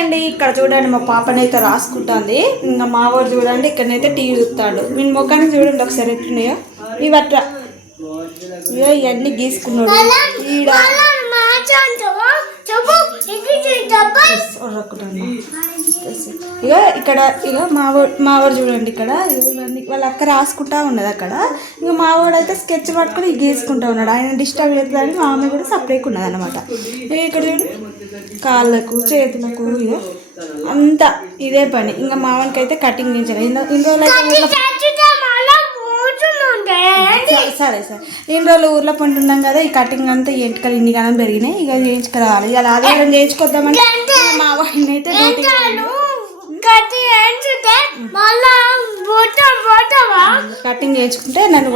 అండి. ఇక్కడ చూడండి మా పాపనైతే రాసుకుంటుంది. ఇంకా మావాడు చూడండి ఇక్కడనైతే టీవీ చూస్తాడు. వీని ముఖాన్ని చూడండి ఒకసారి ఎట్లున్నాయో ఇవి అట్లా ఇవన్నీ గీసుకున్నాడు. ఈడ ఇక ఇక్కడ ఇక మావాడు చూడండి ఇక్కడ ఇవన్నీ వాళ్ళ అక్క రాసుకుంటా ఉన్నది అక్కడ. ఇక మావాడు అయితే స్కెచ్ పట్టుకుని గీసుకుంటా ఉన్నాడు. ఆయన డిస్టర్బ్ అవుతుందని మా ఆమె కూడా సపరేట్ ఉన్నది అనమాట. ఇక్కడ చూడండి కాళ్ళకు చేతులకు ఇక అంతా ఇదే పని. ఇంకా మావానికి అయితే కటింగ్ చేయించాలి. ఇన్ని రోజులు సరే సరే ఇన్ని రోజులు ఊర్లో పంటున్నాం కదా. ఈ కటింగ్ అంతా ఎంటికలు ఇన్ని కాలం పెరిగినాయి. ఇక చేయించుకురావాలి. ఇలా ఆదివారం చేయించుకొద్దామని మా వాడిని అయితే కటింగ్ చేయించుకుంటే నన్ను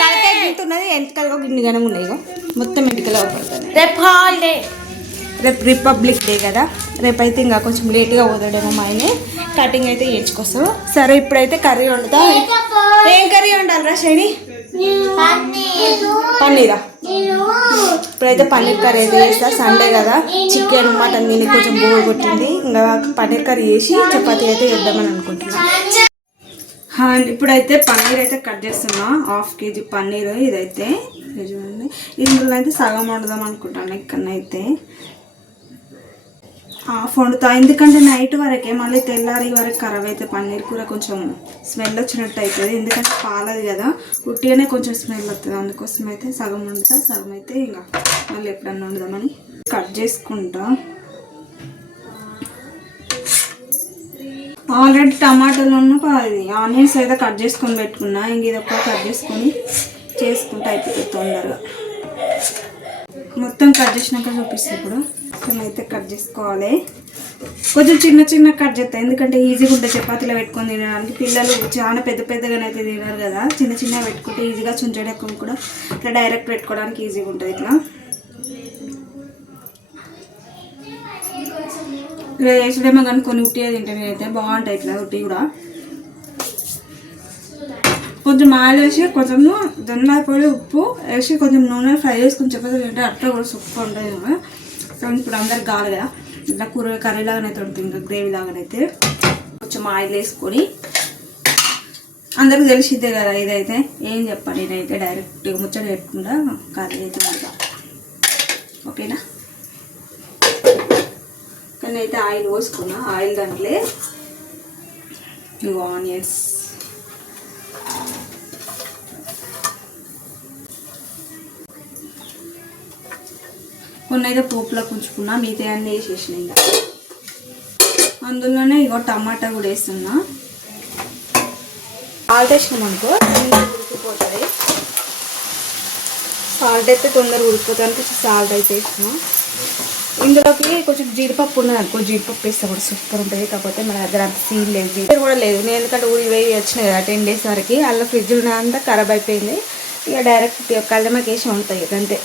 తలకెక్కుతున్నది. ఎంటికలు గిన్ని గనం ఉన్నాయి. మొత్తం ఎంటికలు పడుతుంది. రేపు రిపబ్లిక్ డే కదా. రేపైతే ఇంకా కొంచెం లేట్గా పోతాడేమో మా ఆయనే. కటింగ్ అయితే చేయించుకొస్తాం. సరే ఇప్పుడైతే కర్రీ వండుతా. ఏం కర్రీ వండాలిరా శైని? పన్నీరా? ఇప్పుడైతే పన్నీర్ కర్రీ అయితే చేస్తా. సండే కదా చికెన్ మటన్ తిని కొంచెం బోర్ కొట్టింది. ఇంకా పన్నీర్ కర్రీ చేసి చపాతీ అయితే వేద్దామని అనుకుంటున్నా. ఇప్పుడైతే పన్నీర్ అయితే కట్ చేస్తున్నా. 1/2 kg పన్నీర్. ఇదైతే చూడండి. ఇందులో అయితే సగం వండుదాం అనుకుంటాను. ఇక్కడనైతే వండుతా. ఎందుకంటే నైట్ వరకే మళ్ళీ తెల్లారి వరకు ఖరాబ్ అయితే పన్నీర్ కూర కొంచెం స్మెల్ వచ్చినట్టు అవుతుంది. ఎందుకంటే పాలది కదా ఉట్టిగానే కొంచెం స్మెల్ వస్తుంది. అందుకోసం అయితే సగం వండుతా. సగం అయితే ఇంకా మళ్ళీ ఎప్పుడన్నా వండుదామని కట్ చేసుకుంటా. ఆల్రెడీ టమాటాలను ఆనియన్స్ అయితే కట్ చేసుకొని పెట్టుకున్నా. ఇంక ఇది ఒక్క కట్ చేసుకొని చేసుకుంటా అయిపోతుంది తొందరగా. మొత్తం కట్ చేసినాక చూపిస్తాను. ఇప్పుడు అయితే కట్ చేసుకోవాలి. కొంచెం చిన్న చిన్న కట్ చేస్తాయి. ఎందుకంటే ఈజీగా ఉంటుంది చపాతీలో పెట్టుకొని తినడానికి. పిల్లలు చాలా పెద్ద పెద్దగానే అయితే తినరు కదా. చిన్న చిన్నగా పెట్టుకుంటే ఈజీగా చుంచడానికి కూడా ఇట్లా డైరెక్ట్ పెట్టుకోవడానికి ఈజీగా ఉంటుంది. ఇట్లా వేసుడేమో కానీ కొన్ని ఉట్టిగా తింటే నేనైతే బాగుంటాయి. ఇట్లా ఉట్టి కూడా కొంచెం ఆయిల్ వేసి కొంచెం ధనియాల పొడి ఉప్పు వేసి కొంచెం నూనె ఫ్రై చేసుకుని చపాతీలు తింటే అట్లా కూడా సూపర్ ఉంటుంది కదా. సో ఇప్పుడు అందరికి కావాలి కదా ఇట్లా కూర కర్రీ లాగానైతే ఉంటుంది. ఇంకా గ్రేవీ లాగానైతే కొంచెం ఆయిల్ వేసుకొని అందరికి తెలిసిద్దే కదా. ఇదైతే ఏం చెప్పండి నేనైతే డైరెక్ట్గా ముచ్చట పెట్టుకుంటా కర్రీ అయితే ఉంటా. ఓకేనా? కానీ అయితే ఆయిల్ పోసుకున్నా. ఆయిల్ దాంట్లో ఆనియన్స్ కొన్ని అయితే పోపులోకి ఉంచుకున్నా. మిగతా అన్నీ వేసేసిన. ఇంకా అందులోనే ఇగో టమాటా కూడా వేస్తున్నా. సాల్ట్ వేసినాం అనుకో ఉడికిపోతుంది. సాల్ట్ అయితే తొందరగా ఉడికిపోతానికి సాల్ట్ అయితే వేసినా. ఇందులోకి కొంచెం జీడిపప్పు ఉన్నది అనుకో, జీడిపప్పు వేస్తే కూడా సూపర్ ఉంటుంది. కాకపోతే మన దగ్గర అంత సీల్ లేదు, జీడిపప్పు కూడా లేదు. నేను ఎందుకంటే ఊరికి వేయి వచ్చినాయి కదా 10 days వరకు. అలా ఫ్రిడ్జ్లో అంతా ఖరాబ్ అయిపోయింది. ఇక డైరెక్ట్ కళ్ళమకి వేసి ఉంటాయి. అంతే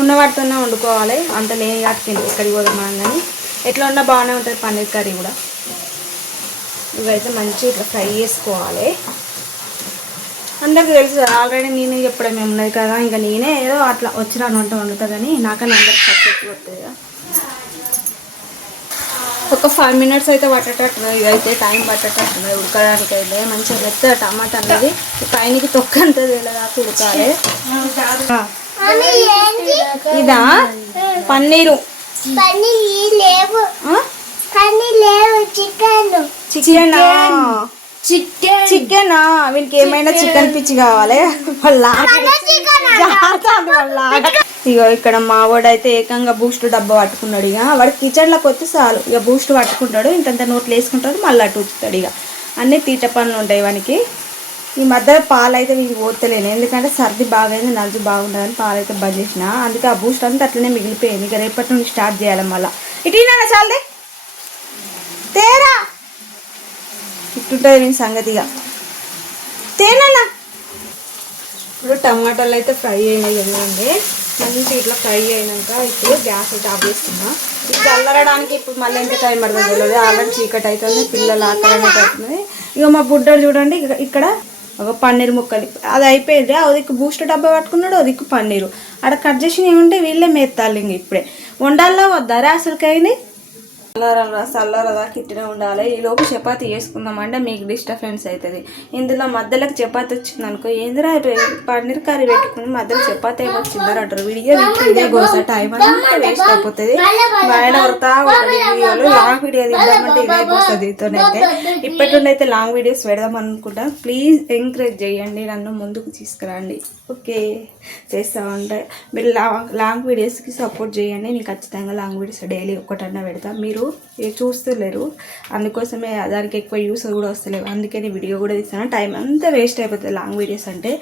ఉన్నవాటితోనే వండుకోవాలి. అంత లేని వాటికి ఎక్కడికి పోదామా కానీ ఎట్లా ఉన్నా బాగానే ఉంటుంది పన్నీర్ కర్రీ కూడా. ఇవైతే మంచిగా ఇట్లా ఫ్రై చేసుకోవాలి. అందరికీ తెలుసు ఆల్రెడీ నేనే చెప్పడం ఏమున్నది కదా. ఇంకా నేనే ఏదో అట్లా వచ్చిన వంట వండుతా కానీ నాకని అందరికి పర్ఫెక్ట్గా వస్తుంది కదా. ఒక 5 minutes అయితే పట్టేటట్టున్నది. ఇదైతే టైం పట్టేటట్టున్నది ఉడకడానికి. అయితే మంచిగా మెత్తగా టమాటా అనేది పైనకి తొక్కంతా తేలేదాకా ఉడకాలి. ఇదా పన్నీరు? చికెనా? వీనికి ఏమైనా చికెన్ పిచ్చి కావాలి. ఇగో ఇక్కడ మావాడు అయితే ఏకంగా బూస్ట్ డబ్బా పట్టుకున్నాడు. ఇక వాడు కిచెన్లోకి వస్తే చాలు ఇక బూస్ట్ పట్టుకుంటాడు. ఇంతంత నోట్లు వేసుకుంటాడు, మళ్ళీ అటు ఉచ్చుతాడు. ఇక అన్నీ తీట పనులు ఉంటాయి వానికి. ఈ మధ్య పాలు అయితే వీళ్ళు పోతలేను. ఎందుకంటే సర్ది బాగైంది, నలుజు బాగుంటుందని పాలు అయితే బంద్ చేసిన. అందుకే ఆ బూస్ట్ అంతా అట్లనే మిగిలిపోయింది. ఇక రేపటి నుండి స్టార్ట్ చేయాలి మళ్ళీ. ఇటీనా చాలదే తేరా ఇట్టుంటుంది నేను సంగతిగా తేనన్నా. ఇప్పుడు టమాటాలు అయితే ఫ్రై అయినాయి కదండి. మంచి ఇట్లా ఫ్రై అయినాక ఇప్పుడు గ్యాస్ అయితే ఆఫ్ చేస్తున్నా. ఇది చల్లరడానికి ఇప్పుడు మళ్ళీ ఎంత టైం పడుతుంది తెలియదు. ఆల్రెడీ చీకటి అవుతుంది, పిల్లలు ఆకలి అవుతుంది. ఇక మా బుడ్డడు చూడండి ఇక్కడ ఒక పన్నీర్ ముక్కలు అది అయిపోయింది. ఓ దిక్కు బూస్ట్ డబ్బా పట్టుకున్నాడు, ఓ దిక్కు పన్నీరు. అక్కడ కట్ చేసి ఏముంటే వీళ్ళే మేత్తాలి. ఇంక ఇప్పుడే వండాలా వద్దారా అసలుకైనా చల్లరదా కిట్టినే ఉండాలి. ఈలోపు చపాతీ చేసుకుందామంటే మీకు డిస్టర్బెన్స్ అవుతుంది. ఇందులో మధ్యలోకి చపాతీ వచ్చింది అనుకో, ఏందిరా పన్నీర్ కర్రీ పెట్టుకుని మధ్యలో చపాతీ ఏమొచ్చిందని అంటారు. ఇదే గోస టైం అంతా వేస్ట్ అయిపోతుంది. బయట వడతా ఉంటుంది వీడియోలు. లాంగ్ వీడియో తీద్దామంటే ఇదే గోస దీంతోనైతే. ఇప్పటి నుండి అయితే లాంగ్ వీడియోస్ పెడదాం అనుకుంటాను. ప్లీజ్ ఎంకరేజ్ చేయండి, నన్ను ముందుకు తీసుకురండి. ఓకే, చేస్తూ ఉంటాయి. మీరు లాంగ్ వీడియోస్కి సపోర్ట్ చేయండి. నేను ఖచ్చితంగా లాంగ్ వీడియోస్ డైలీ ఒక్కటన్నా పెడతా. మీరు చూస్తలేరు, అందుకోసమే దానికి ఎక్కువ యూస్ కూడా వస్తలేవు. అందుకే నేను వీడియో కూడా తీస్తాను. టైం అంతా వేస్ట్ అయిపోతుంది లాంగ్ వీడియోస్ అంటే.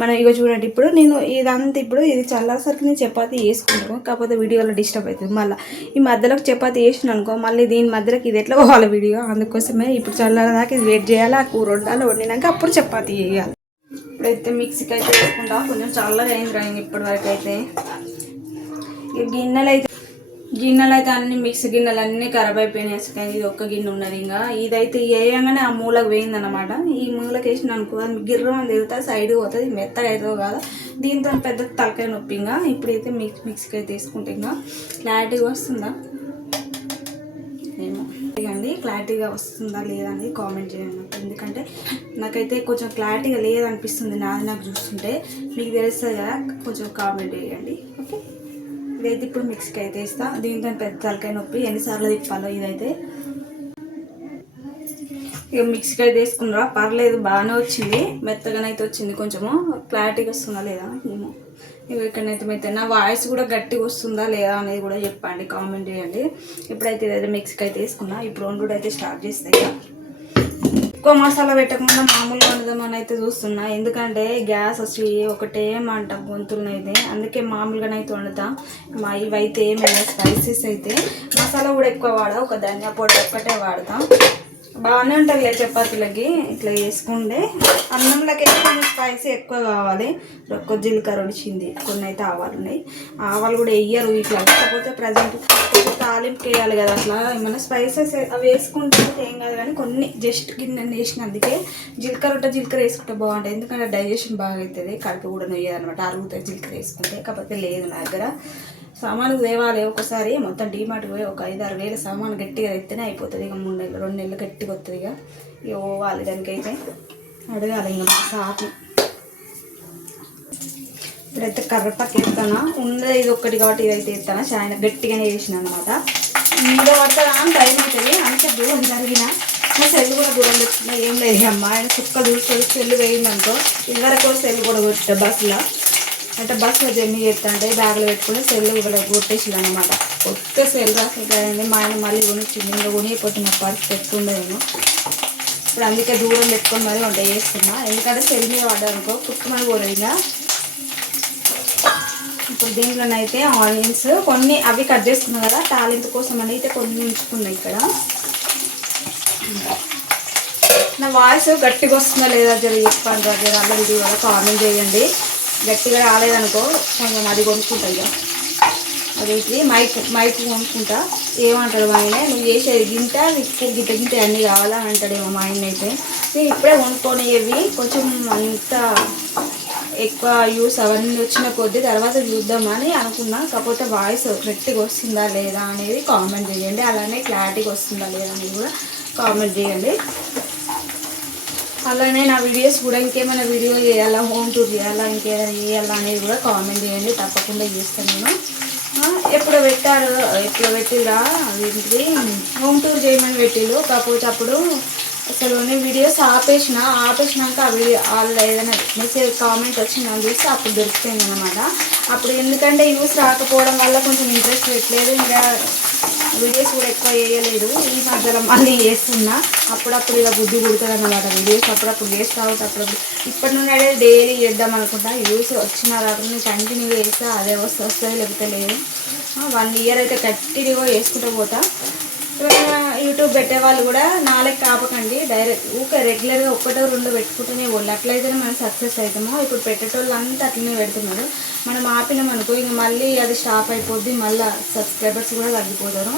మనం ఇక చూడండి, ఇప్పుడు నేను ఇదంతా ఇప్పుడు ఇది చల్లాసరికి నేను చపాతీ వేసుకుంటాను. కాకపోతే వీడియోలో డిస్టర్బ్ అవుతుంది. మళ్ళీ ఈ మధ్యలోకి చపాతీ వేసిన అనుకో, మళ్ళీ దీని మధ్యలోకి ఇది ఎట్లా పోవాలి వీడియో. అందుకోసమే ఇప్పుడు చల్లారదాకా ఇది వెయిట్ చేయాలి. ఆ కూర వండాలి, వండినాక అప్పుడు చపాతీ చేయాలి. ఇప్పుడైతే మిక్సీకి అయితే వేసుకుంటా. కొంచెం చల్లగా అయింది డ్రాయింగ్ ఇప్పటి వరకు అయితే. ఇక గిన్నెలు అయితే అన్ని మిక్సీ గిన్నెలు అన్నీ ఖరాబ్ అయిపోయినాయి. అసలు ఇది ఒక్క గిన్నె ఉన్నది. ఇంకా ఇదైతే వేయంగానే ఆ మూలకు వేయిందనమాట. ఈ మూలకు వేసిన అనుకో గిర్రం తిరుగుతా సైడ్ పోతుంది, మెత్తగా అవుతుంది కదా. దీంతో పెద్ద తలకాయ నొప్పి. ఇంకా ఇప్పుడైతే మిక్సీకి అయితే వేసుకుంటే ఇంకా క్లారిటీగా వస్తుందా ఏమో అండి, క్లారిటీగా వస్తుందా లేదా అనేది కామెంట్ చేయండి. ఎందుకంటే నాకైతే కొంచెం క్లారిటీగా లేదనిపిస్తుంది నాకు చూస్తుంటే. మీకు తెలుస్తుంది కదా, కొంచెం కామెంట్ చేయండి. ఓకే, ఇదైతే ఇప్పుడు మిక్సీకి అయితే వేస్తా. దీంతో పెద్ద తలకాయ నొప్పి, ఎన్నిసార్లు తిప్పాలో ఇదైతే. ఇక మిక్సీకి అయితే వేసుకున్నారా, పర్లేదు బాగానే వచ్చింది, మెత్తగానైతే వచ్చింది. కొంచెము క్లారిటీగా వస్తుందా లేదా ఏమో. ఇక ఇక్కడనైతే మెత్త నా వాయిస్ కూడా గట్టిగా వస్తుందా లేదా అనేది కూడా చెప్పండి, కామెంట్ చేయండి. ఇప్పుడైతే ఇదైతే మిక్సీకి అయితే వేసుకున్నా. ఇప్పుడు వండు అయితే స్టార్ట్ చేస్తాయి. ఎక్కువ మసాలా పెట్టకుండా మామూలుగా వండుదామని అయితే చూస్తున్నా. ఎందుకంటే గ్యాస్ వచ్చి ఒకటే మంట గొంతులనైతే, అందుకే మామూలుగానైతే వండుతా. ఇవైతే ఏమైనా స్పైసెస్ అయితే మసాలా కూడా ఎక్కువ వాడా, ఒక ధనియా పొడి ఒక్కటే వాడతాం. బాగానే ఉంటుంది కదా చపాతీలకి ఇట్లా వేసుకుంటే. అన్నంలోకి అయితే కొంచెం స్పైసీ ఎక్కువ కావాలి. ఒక్క జీలకర్ర వచ్చింది, కొన్ని అయితే ఆవాలు ఉన్నాయి. ఆవాలు కూడా వేయరు ఇట్లా, కాకపోతే ప్రజెంట్ తాలింపుకి వేయాలి కదా. అట్లా ఏమైనా స్పైసెస్ అవి వేసుకుంటే ఏం కాదు, కానీ కొన్ని జస్ట్ గిన్నె వేసినందుకే జీలకర్ర వేసుకుంటే బాగుంటుంది. ఎందుకంటే డైజెషన్ బాగా అవుతుంది, కడుపు కూడా నొయ్యదు అనమాట, అరుగుతుంది జీలకర్ర వేసుకుంటే. కాకపోతే లేదు నా దగ్గర. సామాను తేవాలి ఒకసారి, మొత్తం డీమార్ట్ పోయి ఒక 5-6 వేల సామాను గట్టిగా తెస్తేనే అయిపోతుంది. ఇక 3 నెలలు 2 నెలలు గట్టిగా వస్తుంది. ఇక పోవాలి దానికైతే, అడగాలి ఇంకా మా సాపు. ఇప్పుడైతే కర్రపాకు వేస్తానా, ఉన్నది ఇది ఒక్కటి కాబట్టి ఇదైతే వేస్తానా. చాలా గట్టిగానే వేసిన అనమాట. మీద పడతా అని భయం అవుతుంది, అంత దూరం జరిగిన. మా సెల్ కూడా దూరం తెచ్చుకున్నా, ఏం లేదు అమ్మ. ఆయన కుక్క చూసుకొని సెల్ వేయిందనుకో, ఇదివరకు సెల్ కూడా కొట్టా బస్సులో. అంటే బస్సులో జర్నీ చేస్తుంటే బ్యాగ్లో పెట్టుకుని సెల్ కూడా కొట్టేసింది అనమాట. కొత్త సెల్ రాసేది. మా ఆయన మళ్ళీ కొనిచ్చింది. ఇంకా కొనిపోతే నా పరిస్థితి ఎట్లుండేమో. ఇప్పుడు అందుకే దూరం పెట్టుకొని మరీ వంట చేస్తున్నా. ఎందుకంటే సెల్ మీద పడ్డానుకో కుట్టుమని పోలేదు. ఇంకా ఇప్పుడు దీంట్లోనైతే ఆనియన్స్ కొన్ని అవి కట్ చేసుకున్నాం కదా, తాలింపు కోసం అని అయితే కొన్ని ఉంచుకున్నాయి ఇక్కడ. నా వాయిస్ గట్టిగా వస్తుందా లేదా జర చెప్పండి. అలా వీడియో వల్ల కామెంట్ చేయండి. గట్టిగా రాలేదనుకో కొంచెం అది కొనుక్కుంటా. ఇక అది మైక్ కొనుక్కుంటా. ఏమంటాడు మా ఆయన, నువ్వు చేసేది గింట గిట్ట అన్నీ కావాలని అంటాడేమో మా ఆయన అయితే. నేను ఇప్పుడే కొనుక్కొనేవి కొంచెం అంత ఎక్కువ యూస్ అవన్నీ వచ్చిన కొద్దీ తర్వాత చూద్దామని అనుకున్నా. కాకపోతే వాయిస్ గట్టిగా వస్తుందా లేదా అనేది కామెంట్ చేయండి. అలానే క్లారిటీగా వస్తుందా లేదా అనేది కూడా కామెంట్ చేయండి. అలానే నా వీడియోస్ కూడా ఇంకేమైనా వీడియో చేయాలా, హోమ్ టూర్ చేయాలా, ఇంకేమైనా చేయాలా అనేది కూడా కామెంట్ చేయండి. తప్పకుండా చేస్తాను నేను. ఎప్పుడు పెట్టిరా వీటికి హోమ్ టూర్ చేయమని పెట్టిళ్ళు. కాకపోతే అప్పుడు అసలు నేను వీడియోస్ ఆపేసినాక ఆ వీడియో వాళ్ళు ఏదైనా మెసేజ్ కామెంట్ వచ్చి నాకు చూస్తే అప్పుడు దొరికిపోయింది అనమాట. అప్పుడు ఎందుకంటే యూస్ రాకపోవడం వల్ల కొంచెం ఇంట్రెస్ట్ పెట్టలేదు. ఇంకా వీడియోస్ కూడా ఎక్కువ వేయలేదు. ఈ మధ్యలో మళ్ళీ చేస్తున్నా. అప్పుడప్పుడు ఇక బుద్ధి పుడుతుంది అన్నమాట. వీడియోస్ అప్పుడప్పుడు వేస్ట్ అవుతుంది. అప్పుడప్పుడు ఇప్పటి నుండి అయితే డైలీ చేద్దాం అనుకుంటా. యూస్ వచ్చిన రాకుండా కంటిన్యూగా వేస్తా. అదే వస్తుంది లేకపోతే లేదు. 1 ఇయర్ అయితే కంటిన్యూగా వేసుకుంటూ పోతా. యూట్యూబ్ పెట్టే వాళ్ళు కూడా నాలుగు కాపకండి, డైరెక్ట్ ఊకే రెగ్యులర్గా ఒక్కటో రెండు పెట్టుకుంటూనే వాళ్ళు, అట్లయితేనే మనం సక్సెస్ అవుతాము. ఇప్పుడు పెట్టేటోళ్ళు అంతా అట్లనే పెడుతున్నారు. మనం ఆపినాం అనుకో ఇంక మళ్ళీ అది స్టాప్ అయిపోద్ది, మళ్ళీ సబ్స్క్రైబర్స్ కూడా తగ్గిపోతారు.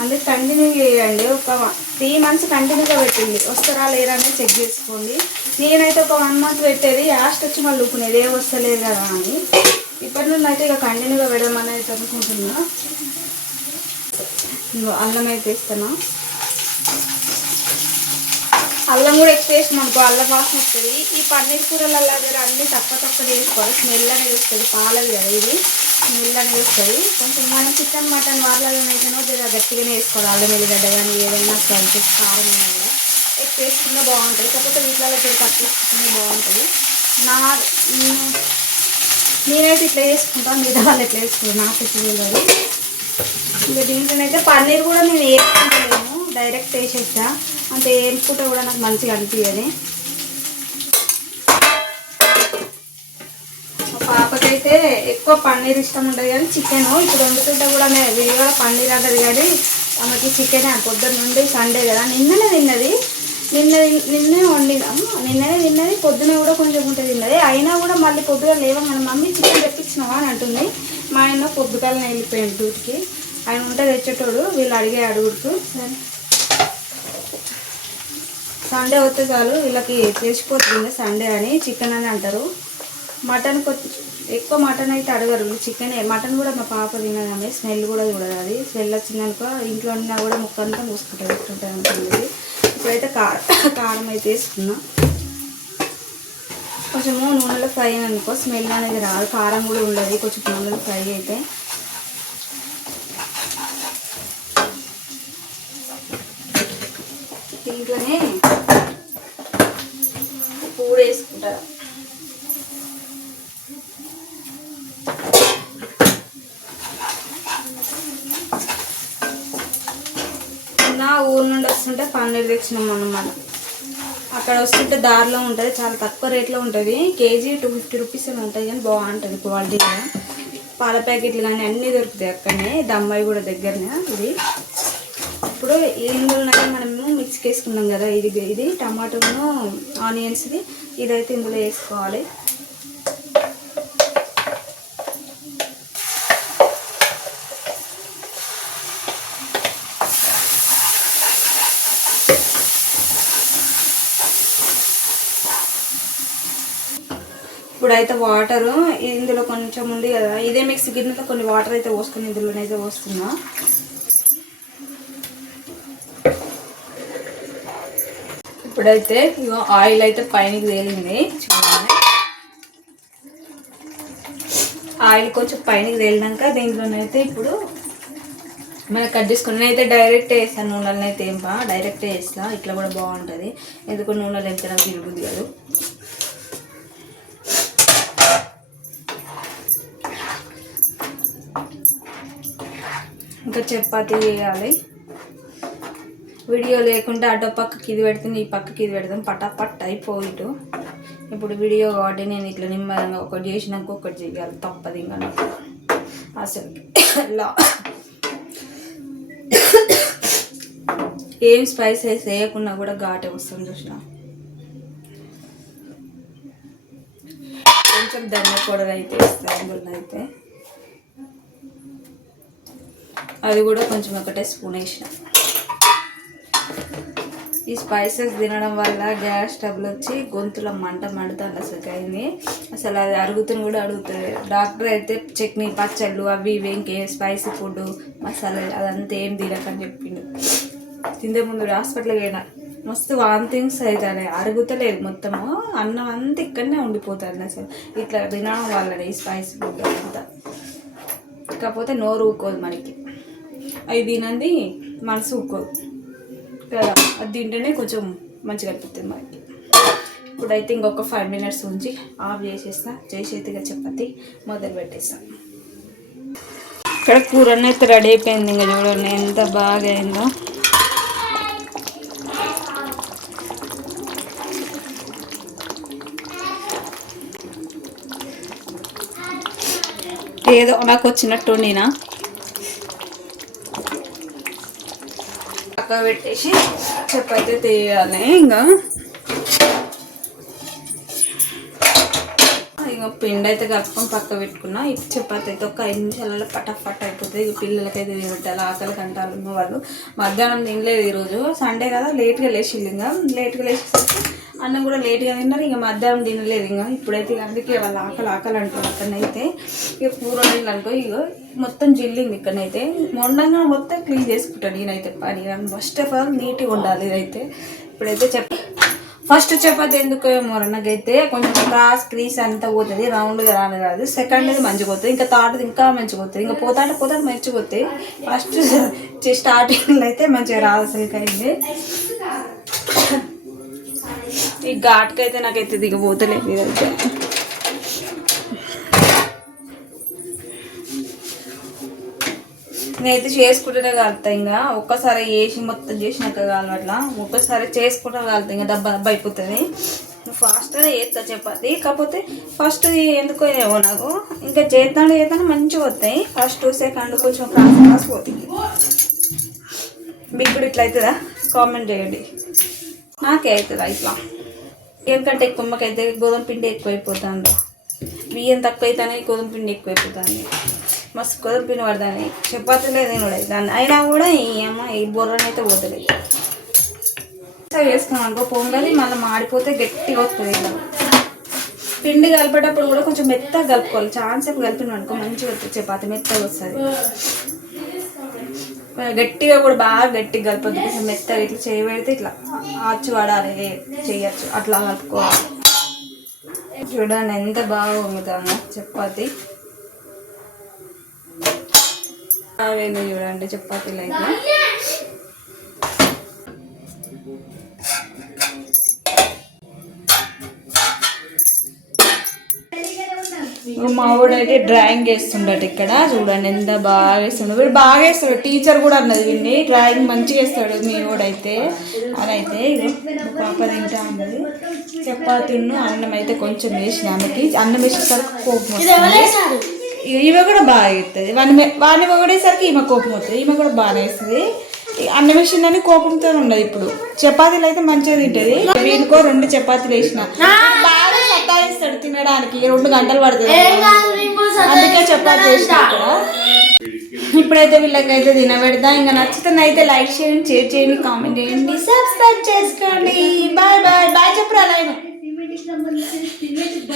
అందుకే కంటిన్యూ చేయండి. ఒక 3 months కంటిన్యూగా పెట్టింది, వస్తారా లేరా అనేది చెక్ చేసుకోండి. నేనైతే ఒక 1 month పెట్టేది, లాస్ట్ వచ్చి మళ్ళీ ఊపుకునేది ఏం వస్తలేదు కదా అని. ఇప్పటి నుండి అయితే ఇక కంటిన్యూగా పెడదామని అయితే అనుకుంటున్నా. అల్లం అయితే వేస్తాను. అల్లం కూడా ఎక్కువ వేసినాం అనుకో అల్లం వాసన వస్తుంది. ఈ పన్నీర్ కూరలలో దగ్గర అన్నీ తక్కువ వేసుకోవాలి, స్మెల్ అనేది వస్తుంది. పాలది కదా ఇది, స్మెల్ అనేది వస్తుంది. కొంచెం మనం చికెన్ మటన్ వాటిలైతేనో జర గట్టిగానే వేసుకోవాలి. అల్లం ఎల్లిగడ్డ కానీ ఏదైనా కలిసి కారం అయినా కూడా ఎక్కువ వేసుకున్నా బాగుంటుంది. కాకపోతే వీటిలో జర తక్కువ వేసుకుంటే బాగుంటుంది. నేనైతే ఇట్లా వేసుకుంటాను, మిగతా వాళ్ళు ఎట్లా వేసుకుంటాను నాకు తెలియదు. ఇంకా దీంట్లోనైతే పన్నీర్ కూడా నేను వేసుకుంటలేను, డైరెక్ట్ వేసేస్తా. అంతే వేసుకుంటే కూడా నాకు మంచిగా అనిపించదు. మా పాపకైతే ఎక్కువ పన్నీర్ ఇష్టం ఉంటుంది, కానీ చికెన్ ఇప్పుడు వండుతుంటే కూడా విడిగా పన్నీర్ అంటది. కానీ ఆమెకి చికెన్ పొద్దున్న నుండి సండే కదా, నిన్ననే తిన్నది. నిన్నే వండినాం, నిన్ననే తిన్నది. పొద్దున కూడా కొంచెం ఉంటే తిన్నది. అయినా కూడా మళ్ళీ పొద్దుగా లేవా మన మమ్మీ చికెన్ తెప్పించినావా అని అంటుంది. మా ఆయన పొద్దుకాలనే వెళ్ళిపోయాడు డ్యూటీకి, ఆయన ఉంటే తెచ్చేటోడు. వీళ్ళు అడిగే అడుగుతూ సరే సండే వస్తే చాలు వీళ్ళకి తెలిసిపోతుంది సండే అని, చికెన్ అని అంటారు. మటన్ ఎక్కువ మటన్ అయితే అడగరు, చికెన్. మటన్ కూడా మా పాప తినదామే, స్మెల్ కూడా చూడదు. అది స్మెల్ వచ్చిందనుకో ఇంట్లో ఉన్నా కూడా ముక్కంతా మూసుకుంటుంది, ఎట్లుంటుంది అనుకుంటుంది. ఇప్పుడైతే కారం అయితే వేసుకున్నా. కొంచెము నూనెలో ఫ్రై అనుకో స్మెల్ అనేది రాదు, కారం కూడా ఉండదు. కొంచెం నూనెలో ఫ్రై అయితే దీంట్లోనే ఉప్పు కూడా వేసుకుంటారు. ఊరు నుండి వస్తుంటే పన్నీర్ తెచ్చినాం అన్నమాట. అక్కడ వస్తుంటే దారిలో ఉంటుంది, చాలా తక్కువ రేట్లో ఉంటుంది. కేజీ 250 రూపీస్ అని ఉంటుంది, కానీ బాగుంటుంది క్వాలిటీగా. పాల ప్యాకెట్లు కానీ అన్నీ దొరుకుతాయి అక్కడనే, దమ్మాయి కూడా దగ్గరనే. ఇది ఇప్పుడు ఇందులో మనము మిక్స్కి వేసుకున్నాం కదా, ఇది టమాటోను ఆనియన్స్ది, ఇదైతే ఇందులో వేసుకోవాలి. ఇప్పుడైతే వాటరు ఇందులో కొంచెం ఉంది కదా, ఇదే మిక్సీ గిన్నెలో కొన్ని వాటర్ అయితే పోసుకొని ఇందులోనైతే పోస్తున్నా. ఇప్పుడైతే ఇగో ఆయిల్ అయితే పైనకి తేలింది చూడండి. ఆయిల్ కొంచెం పైనకి తేలినాక దీంట్లోనైతే ఇప్పుడు మనం కట్ చేసుకుని, నేనైతే డైరెక్ట్ వేస్తాను నూనెలో. అయితే ఏం డైరెక్ట్ వేస్తా, ఇట్లా కూడా బాగుంటుంది. ఎందుకు నూనెలో ఎంత నాకు తిరుగుద్ది కాదు. ఇంకా చపాతీ వేయాలి. వీడియో లేకుంటే అటో పక్కకి ఇది పెడతాం, ఈ పక్కకి ఇది పెడతాం, పటాపట్ అయిపోయిటు. ఇప్పుడు వీడియో కాబట్టి నేను ఇట్లా నిమ్మదంగా ఒకటి చేసినాక ఒకటి చేయాలి, తప్పదు ఇంకా నాకు అసలు. ఏం స్పైసెస్ వేయకున్నా కూడా ఘాటే వస్తుంది చూసిన. కొంచెం ధనియా పౌడర్ అయితే వేస్తాను అందులో అయితే, అది కూడా కొంచెం 1 స్పూన్ వేసిన. ఈ స్పైసెస్ తినడం వల్ల గ్యాస్ ట్రబుల్ వచ్చి గొంతులో మండుతుంది అసలు అయింది. అసలు అది అరుగుతుని కూడా అడుగుతుంది. డాక్టర్ అయితే చట్నీ పచ్చళ్ళు అవి ఇవి ఇంకే స్పైసీ ఫుడ్ మసాలా అదంతా ఏం తినకని చెప్పిండు. తిందే ముందు హాస్పిటల్కి పోయినా, మస్తు వామిటింగ్స్ అవుతాయి, అరుగుతలేదు మొత్తము. అన్నం అంతా ఇక్కడనే ఉండిపోతుంది అసలు ఇట్లా తినడం వల్లనే ఈ స్పైసీ ఫుడ్ అంతా. కాకపోతే నోరు ఊకోదు మనకి, అవి తినంది మనసు ఊకోదు కదా, అది తింటేనే కొంచెం మంచిగా అనిపిస్తుంది మనకి. ఇప్పుడైతే ఇంకొక 5 minutes ఉంచి ఆఫ్ చేసేస్తా. చేసేదిగా చపాతి మొదలు పెట్టేస్తా. ఇక్కడ కూర అయితే రెడీ అయిపోయింది. ఇంకా చూడండి ఎంత బాగా అయిందో. ఏదో నాకు వచ్చినట్టు నేనా పక్కకు పెట్టేసి చపాతీ తీయాలి. ఇంకా పిండి అయితే కలుపుకొని పక్క పెట్టుకున్నా. ఇప్పుడు చపాతీ అయితే ఒక 5 నిమిషాలలో పటాఫట్ అయిపోతుంది. ఇక పిల్లలకైతే తినబెట్టాలి. ఆకలి కంటారు వాళ్ళు. మధ్యాహ్నం తినలేదు ఈరోజు సండే కదా, లేట్గా లేచింది. ఇంకా లేట్గా లేచేసరికి అన్నం కూడా లేట్గా తిన్నారు. ఇక మధ్యాహ్నం తినలేదు. ఇంకా ఇప్పుడైతే అందుకే వాళ్ళు ఆకలి అంటారు. అక్కడనైతే ఇక కూర నీళ్ళు అనుకో ఇక మొత్తం జిల్లింది. ఇక్కడనైతే మొండంగా మొత్తం క్లీన్ చేసుకుంటాను నేనైతే పని. ఫస్ట్ ఆఫ్ ఆల్ నీట్గా ఉండాలి ఇదైతే. ఇప్పుడైతే ఫస్ట్ చపాతీ ఎందుకు నాకైతే కొంచెం క్రీస్ అంతా పోతుంది, రౌండ్గా రాని కాదు. సెకండ్ది మంచిగా పోతుంది, ఇంకా థర్డ్ది ఇంకా మంచిగా పోతుంది. ఇంకా పోతాడు మంచిగా పోతాయి. ఫస్ట్ స్టార్టింగ్లో అయితే మంచిగా రాదు అసలుకి అయింది. ఈ ఘాటుకైతే నాకైతే దిగబోతలేదు ఇదైతే. నేనైతే చేసుకుంటూనే కలుగుతా. ఇంకా ఒక్కసారి వేసి మొత్తం చేసినాక కాదు, అట్లా ఒక్కసారి చేసుకుంటూ కలుగుతా. ఇంకా దెబ్బ అయిపోతుంది. ఫాస్ట్గా చేస్తా చపాతీ. కాకపోతే ఫస్ట్ ఎందుకో ఏమో నాకు ఇంకా చేస్తాను మంచిగా వస్తాయి. ఫస్ట్ సెకండ్ కొంచెం క్రాస్ పోతుంది. మీకు కూడా ఇట్లా అవుతుందా? కామెంట్ చేయండి. నాకే అవుతుందా ఇట్లా? ఎందుకంటే ఎక్కువకైతే గోధుమ పిండి ఎక్కువైపోతుంది, బియ్యం తక్కువ అవుతాయి, గోధుమ పిండి ఎక్కువైపోతుంది. మస్తు గోధుమ పిండి పడతాను. చపాతీలో నేను దాన్ని అయినా కూడా ఈ బొర్రనైతే పోతుంది. వేసుకున్నాం అనుకో పొంగలి మళ్ళీ మాడిపోతే గట్టిగా వస్తుంది. ఇలా పిండి కలిపేటప్పుడు కూడా కొంచెం మెత్తగా కలుపుకోవాలి. చాలాసేపు కలిపినాం అనుకో మంచిగా వస్తుంది చపాతీ, మెత్తగా వస్తుంది. గట్టిగా కూడా బాగా గట్టిగా కలపద్దు, కొంచెం మెత్తగా ఇట్లా చేయబెడితే ఇట్లా ఆచి వాడాలి చేయచ్చు, అట్లా కలుపుకోవాలి. చూడండి ఎంత బాగా వంగుతాను చపాతీ. అవేంది చూడండి చపాతీలు అయితే. మా వాడైతే డ్రాయింగ్ వేస్తుండట ఇక్కడ. చూడండి ఎంత బాగా వేస్తుండ. వీడు బాగా వేస్తాడు. టీచర్ కూడా అన్నది వీడిని డ్రాయింగ్ మంచిగా వేస్తాడు మీ వాడైతే అని. అయితే పాప తింటా అన్నది. చపాతీను అన్నం అయితే కొంచెం వేసిన ఆమెకి. అన్నం వేసేసరికి కోపం వస్తుంది. ఈమె కూడా బాగా వేస్తుంది. వాడిని పొగడేసరికి ఈమె కోపం వస్తుంది. ఈమె కూడా బాగానే వేస్తుంది. అన్నం వేసిందని కోపంతో ఉండదు. ఇప్పుడు చపాతీలు అయితే మంచిగా తింటుంది. వీనికో 2 చపాతీలు వేసిన బాగా సతాయిస్తాడు తినడానికి. 2 గంటలు పడుతుంది. అందుకే చపాతీ వేసిన. ఇప్పుడైతే వీళ్ళకైతే తినబెడతా. ఇంకా నచ్చుతుందైతే లైక్ చేయండి, షేర్ చేయండి, కామెంట్ చేయండి, సబ్స్క్రైబ్ చేసుకోండి. Bye bye. బాయ్ చెప్పురా లైన్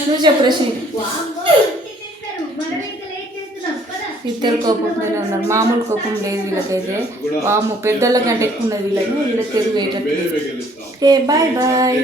నువ్వు చెప్పురా శ్రీ. ఇద్దరు కోపం మీద ఉన్నారు. మామూలు కోపం లేదు వీళ్ళకైతే. పెద్దల కంటే ఎక్కువ ఉన్నది వీళ్ళకి. వీళ్ళకి తెలుగు బాయ్ బాయ్.